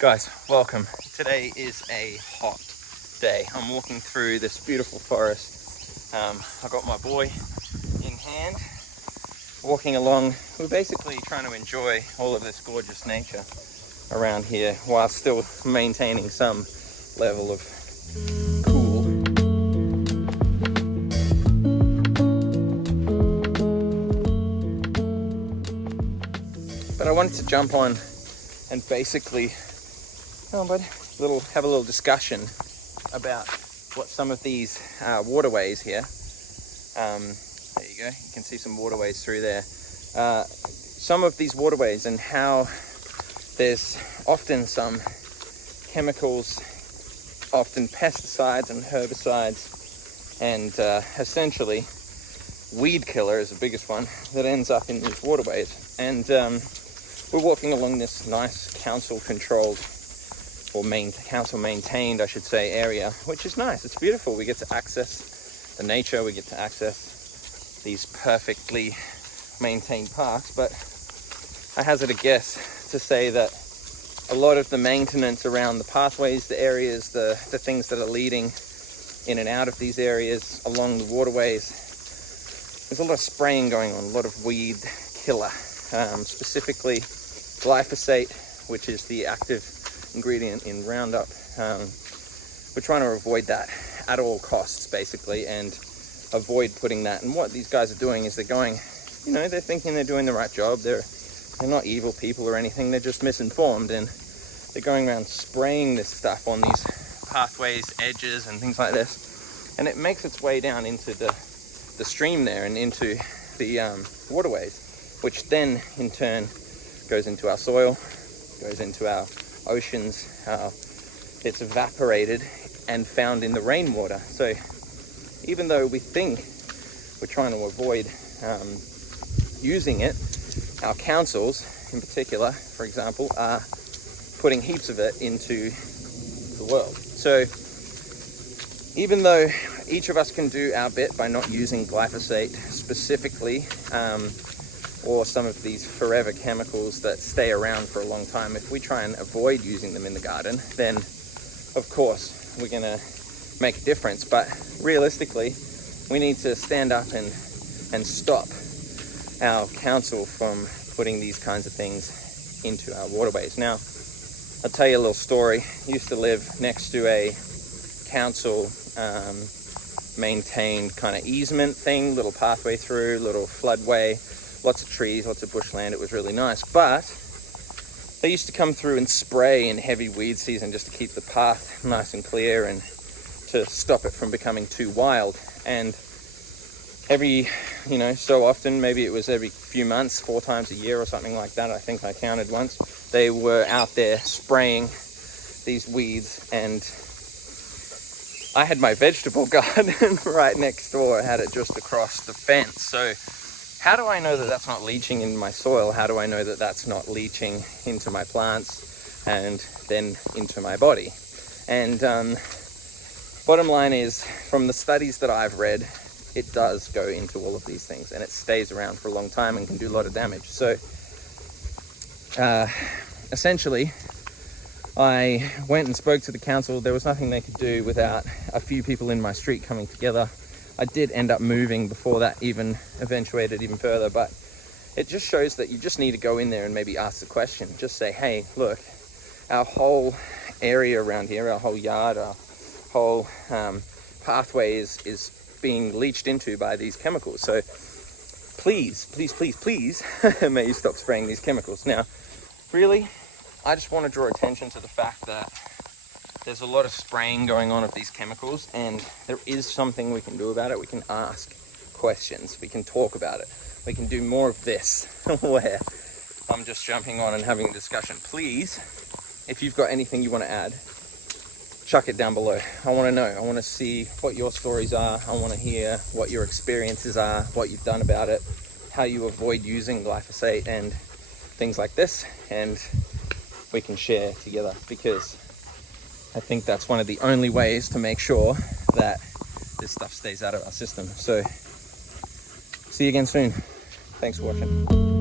Guys, welcome. Today is a hot day. I'm walking through this beautiful forest. I've got my boy in hand, walking along. We're basically trying to enjoy all of this gorgeous nature around here while still maintaining some level of cool. But I wanted to jump on and basically have a little discussion about what some of these waterways here. There you go. You can see some waterways through there. Some of these waterways and how there's often some chemicals, often pesticides and herbicides, and essentially weed killer is the biggest one that ends up in these waterways. And we're walking along this nice council-controlled or council-maintained, I should say, area, which is nice. It's beautiful. We get to access the nature. We get to access these perfectly maintained parks. But I hazard a guess to say that a lot of the maintenance around the pathways, the areas, the things that are leading in and out of these areas along the waterways, there's a lot of spraying going on, a lot of weed killer, specifically glyphosate, which is the active ingredient in Roundup. We're trying to avoid that at all costs, basically, and avoid putting that. And what these guys are doing is they're going, they're thinking they're doing the right job. They're not evil people or anything. They're just misinformed, and they're going around spraying this stuff on these pathways, edges, and things like this. And it makes its way down into the stream there and into the waterways, which then in turn goes into our soil, goes into our oceans. It's evaporated and found in the rainwater. So even though we think we're trying to avoid using it, our councils in particular, for example, are putting heaps of it into the world. So even though each of us can do our bit by not using glyphosate specifically, or some of these forever chemicals that stay around for a long time, if we try and avoid using them in the garden, then of course we're going to make a difference. But realistically, we need to stand up and stop our council from putting these kinds of things into our waterways. Now, I'll tell you a little story. I used to live next to a council maintained kind of easement thing, little pathway through, little floodway, lots of trees, lots of bushland. It was really nice. But they used to come through and spray in heavy weed season just to keep the path nice and clear and to stop it from becoming too wild. And every, so often, maybe it was every few months, 4 times a year or something like that, I think I counted once, they were out there spraying these weeds. And I had my vegetable garden right next door. I had it just across the fence. So how do I know that that's not leaching in my soil? How do I know that that's not leaching into my plants and then into my body? And bottom line is, from the studies that I've read, it does go into all of these things, and it stays around for a long time and can do a lot of damage. So essentially, I went and spoke to the council. There was nothing they could do without a few people in my street coming together. I did end up moving before that even eventuated even further, but it just shows that you just need to go in there and maybe ask the question. Just say, hey, look, our whole area around here, our whole yard, our whole pathway is being leached into by these chemicals. So please, may you stop spraying these chemicals. Now, really, I just want to draw attention to the fact that there's a lot of spraying going on of these chemicals, and there is something we can do about it. We can ask questions. We can talk about it. We can do more of this where I'm just jumping on and having a discussion. Please, if you've got anything you want to add, chuck it down below. I want to know. I want to see what your stories are. I want to hear what your experiences are, what you've done about it, how you avoid using glyphosate and things like this, and we can share together, because I think that's one of the only ways to make sure that this stuff stays out of our system. So see you again soon. Thanks for watching.